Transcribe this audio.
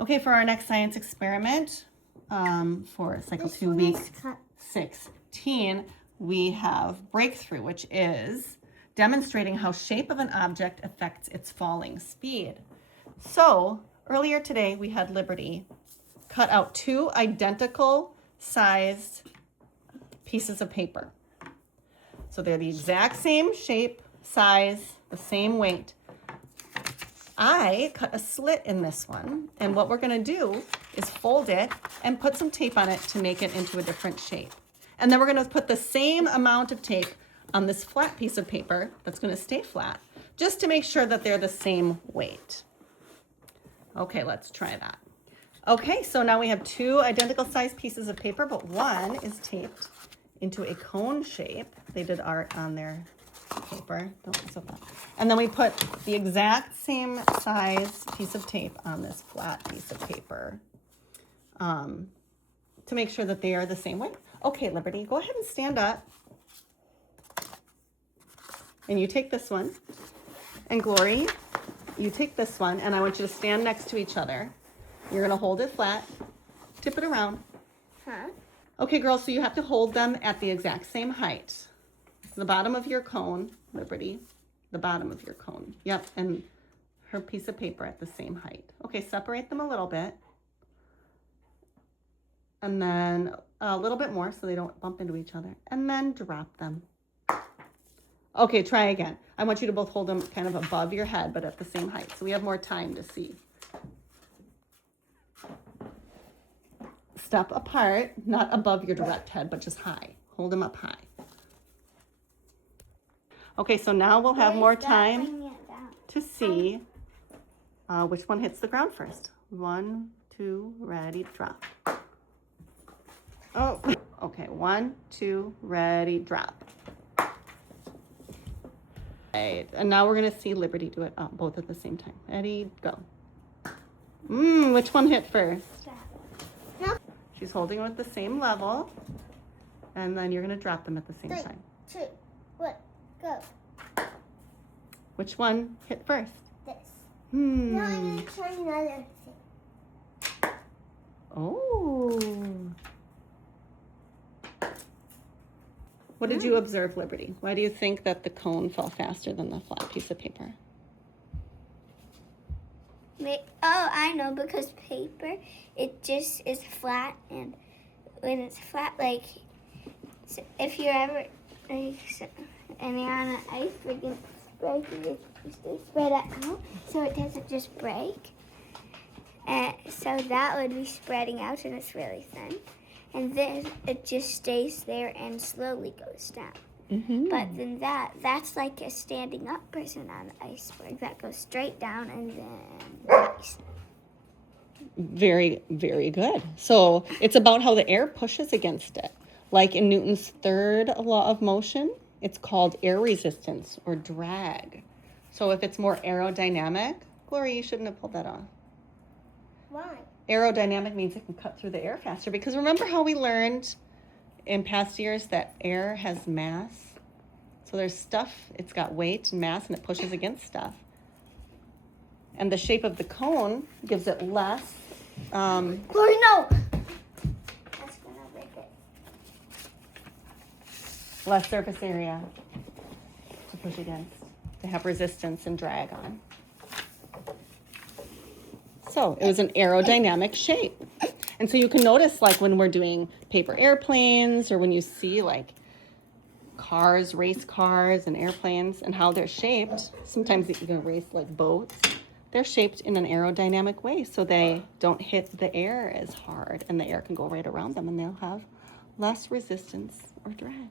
Okay, for our next science experiment, for cycle 2, week 16, we have breakthrough, which is demonstrating how shape of an object affects its falling speed. So earlier today, we had Liberty cut out 2 identical sized pieces of paper. So they're the exact same shape, size, the same weight. I cut a slit in this one, and what we're gonna do is fold it and put some tape on it to make it into a different shape. And then we're gonna put the same amount of tape on this flat piece of paper that's gonna stay flat, just to make sure that they're the same weight. Okay, let's try that. Okay, so now we have 2 identical sized pieces of paper, but one is taped into a cone shape. They did art on their paper. Don't mess with that. And then we put the exact same size piece of tape on this flat piece of paper to make sure that they are the same weight. Okay, Liberty, go ahead and stand up. And you take this one. And Glory, you take this one, and I want you to stand next to each other. You're gonna hold it flat, tip it around. Huh? Okay, girls, so you have to hold them at the exact same height. The bottom of your cone, Liberty, the bottom of your cone. Yep, and her piece of paper at the same height. Okay, separate them a little bit. And then a little bit more so they don't bump into each other. And then drop them. Okay, try again. I want you to both hold them kind of above your head, but at the same height, so we have more time to see. Step apart, not above your direct head, but just high. Hold them up high. Okay, so now we'll have more time to see which one hits the ground first. 1, 2, ready, drop. Oh, okay, 1, 2, ready, drop. Right, and now we're gonna see Liberty do it both at the same time. Ready, go. Which one hit first? She's holding them at the same level, and then you're gonna drop them at the same time. 3, 2, 1, go. Which one hit first? This. No, I'm gonna try another thing. Oh. What did you observe, Liberty? Why do you think that the cone fell faster than the flat piece of paper? Oh, I know, because paper, it just is flat, and when it's flat, like, so if you're ever, like, and you're on an iceberg and it's breaking, you stay spread out, so it doesn't just break. And so that would be spreading out, and it's really thin. And then it just stays there and slowly goes down. Mm-hmm. But then that's like a standing up person on the iceberg that goes straight down and then ice. Very, very good. So it's about how the air pushes against it. Like in Newton's 3rd law of motion, it's called air resistance or drag. So if it's more aerodynamic, Gloria, you shouldn't have pulled that off. Why? Aerodynamic means it can cut through the air faster, because remember how we learned in past years that air has mass? So there's stuff, it's got weight and mass, and it pushes against stuff. And the shape of the cone gives it less. Glory, no! That's gonna break it. Less surface area to push against, to have resistance and drag on. So it was an aerodynamic shape. And so you can notice, like when we're doing paper airplanes, or when you see like cars, race cars and airplanes, and how they're shaped, sometimes you can race like boats, they're shaped in an aerodynamic way so they don't hit the air as hard, and the air can go right around them, and they'll have less resistance or drag.